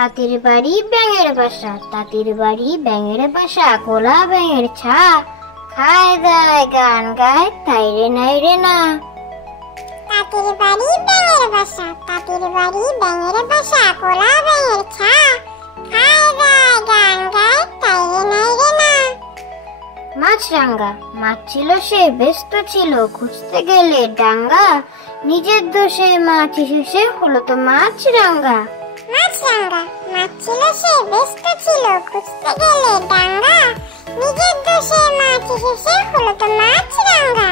তাঁতির বাড়ি ব্যাঙের বাসা, তাঁতির বাড়ি ব্যাঙের বাসা, কোলা ব্যাঙের ছা, খায় দায় গান গায় তাই রে নাই রে না। তাঁতির বাড়ি ব্যাঙের বাসা, তাঁতির বাড়ি ব্যাঙের বাসা, কোলা ব্যাঙের ছা, খায় দায় গান গায় তাই রে নাই রে না। মাছরাঙা, মাছ ছিল সে ব্যস্ত ছিল, খুঁজতে গেলে ডাঙ্গা, নিজের দোষে মাছ এসে হলো তো মাছরাঙা। মাছরাঙা, মাছ ছিল সে ব্যস্ত ছিল, খুঁজতে গেলে ডাঙ্গা, নিজের দোষে মাছ এসে হলো তো মাছরাঙা।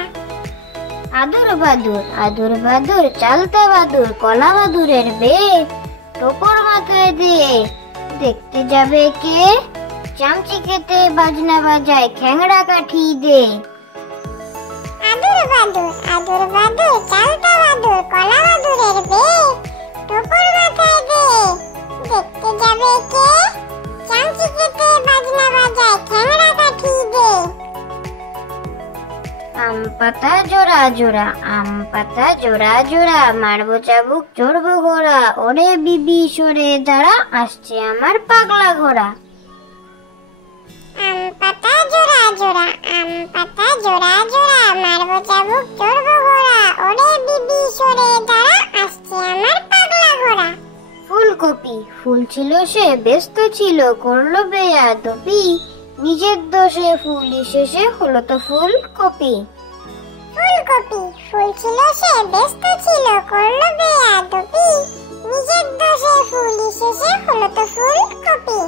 আদুর বাদুর, আদুর বাদুর, চালতা বাদুর, কলা বাদুরের বে, টোপর মাথায় দিয়ে দেখতে যাবে কে, চামচি খেতে বাজনা বাজায় খ্যাংড়া কাঠি দে। আদুর বাদুর, আদুর বাদুর, চালতা বাদুর, কলা বাদুরের বে, টোপর মাথায় দিয়ে দেখতে যাবে কে, চামচি খেতে বাজনা বাজায় খ্যাংড়া কাঠি দে। আম পাতা জোড়া জোড়া, আম পাতা জোড়া জোড়া, মারবো চাবুক চড়বো ঘোড়া, ওরে বিবি সরে দাঁড়া আসছে আমার পাগলা ঘোড়া। আম পাতা জোড়া জোড়া, আম পাতা জোড়া জোড়া, মারবো চাবুক চড়বো ঘোড়া, ওরে বিবি সরে দাঁড়া আসছে আমার পাগলা ঘোড়া। ফুলকপি, ফুল ছিল সে ব্যস্ত ছিল, করলো বেয়াদবি, নিজের দোষে ফুল শেষে হলো তো ফুলকপি। ফুলকপি, ফুল ছিল সে ব্যস্ত ছিল, করলো বেয়াদবি, নিজের দোষে ফুল শেষে হলো তো ফুলকপি।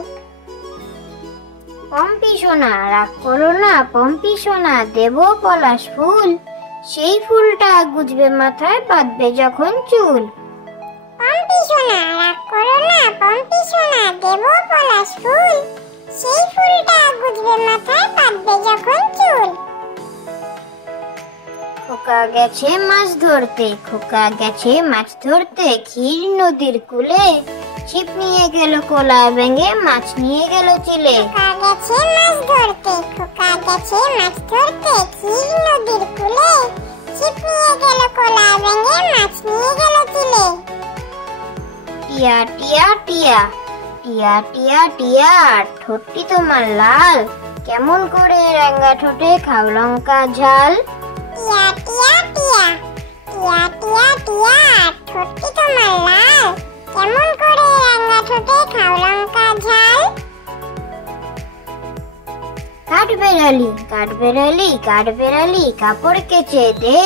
পম্পি সোনা, রাগ করো না পম্পি সোনা, দেবো পলাশ ফুল, সেই ফুলটা গুজবে মাথায় বাঁধবে যখন চুল। পম্পি সোনা, রাগ করো না পম্পি সোনা, দেবো পলাশ ফুল, সেই ফুলটা গুজবে মাথায় বাঁধবে যখন চুল। খোকা গেছে মাছ ধরতে, খোকা গেছে মাছ ধরতে, ক্ষীর নদীর কূলে, ছিপ নিয়ে গেল কোলা ব্যাঙে, মাছ নিয়ে গেল চিলে। খোকা গেছে মাছ ধরতে, খোকা গেছে মাছ ধরতে, ক্ষীর নদীর কূলে, ছিপ নিয়ে গেল কোলা ব্যাঙে, মাছ নিয়ে গেল চিলে। টিয়া টিয়া টিয়া, টিয়া টিয়া টিয়া, ঠোঁটটি তোমার লাল, কেমন করে রাঙা ঠোঁটে খাও লঙ্কা ঝাল। টিয়া টিয়া টিয়া, টিয়া টিয়া টিয়া, ঠোঁটটি তোমার লাল, কেমন করে রাঙা ঠোঁটে খাও লঙ্কা ঝাল। কাঠবেড়ালি, কাঠবেড়ালি, কাঠবেড়ালি, কাপড় কেচে দে,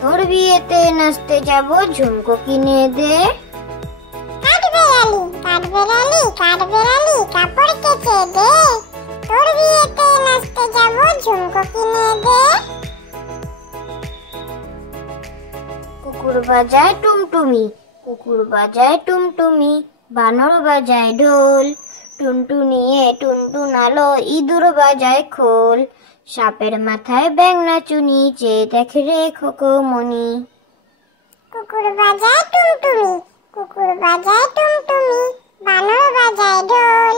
তোর বিয়েতে নাচতে যাব ঝুমকো কিনে দে। কাঠবেড়ালি, কাঠবেড়ালি, কাঠবেড়ালি, কাপড় কেচে দে, তোর বিয়েতে নাচতে যাব ঝুমকো কিনে দে। কুকুর বাজায় টুমটুমি, কুকুর বাজায় টুমটুমি, বানর বাজায় ঢোল, টুনটুনিয়ে টুনটুনালো, ইঁদুর বাজায় খোল, সাপের মাথায় ব্যাঙ নাচুনি, চেয়ে দেখ রে খোকমনি। কুকুর বাজায় টুমটুমি, কুকুর বাজায় টুমটুমি, বানর বাজায় ঢোল,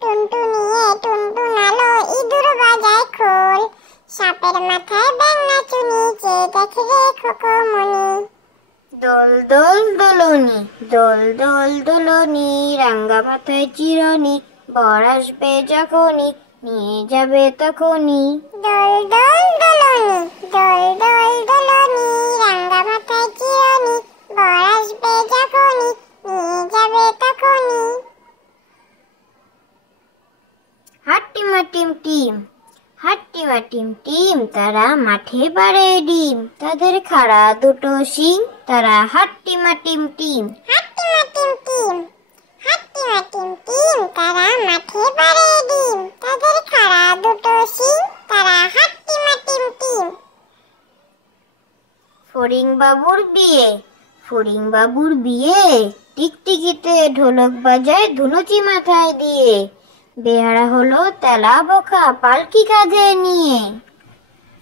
টুনটুনিয়ে টুনটুনালো, ইঁদুর বাজায় খোল, সাপের মাথায় ব্যাঙ নাচুনি, চেয়ে দেখ রে খোকমনি। দোল দোল দোলনি, দোল দোল দোলনি, রাঙ্গা মাথায় চিরনি, বর আসবে যখনই, নিয়ে যাবে তখনই। দোল দোল দোলনি, দোল দোল দোলনি, রাঙ্গা মাথায় চিরনি, বর আসবে যখনই, নিয়ে যাবে তখনই। হাট্টিমা টিম টিম, হাট্টিমা টিম টিম, তারা মাঠে বাড়ে ডিম, তাদের খাড়া দুটো শিং, তারা হাট্টিমা টিম টিম। হাট্টিমা টিম টিম, হাট্টিমা টিম টিম, তারা মাঠে বাড়ে ডিম, তাদের খাড়া দুটো শিং, তারা হাট্টিমা টিম টিম। ফড়িং বাবুর বিয়ে, ফড়িং বাবুর বিয়ে, টিকটিকিতে ঢোলক বাজায় ধুনুচি মাথায় দিয়ে, বেহারা হলো তেলা বোকা পালকি কাঁধে নিয়ে।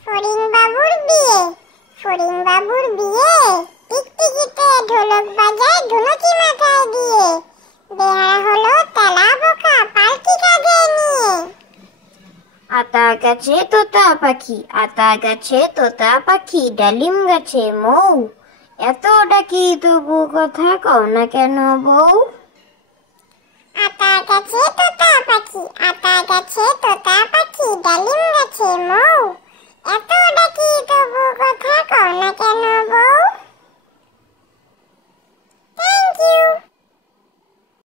ফড়িং বাবুর বিয়ে, ফড়িং বাবুর বিয়ে, টিকটিকিতে ঢোলক বাজায় ধুনুচি মাথায় দিয়ে, বেহারা হলো তেলা বোকা পালকি কাঁধে নিয়ে। আতা গাছে তোতা পাখি, আতা গাছে তোতা পাখি, ডালিম গাছে মৌ, এত ডাকি তবু কথা কও না কেন বউ। গাছে তোতা পাখি, আতা গাছে তোতা পাখি, ডালিম গাছে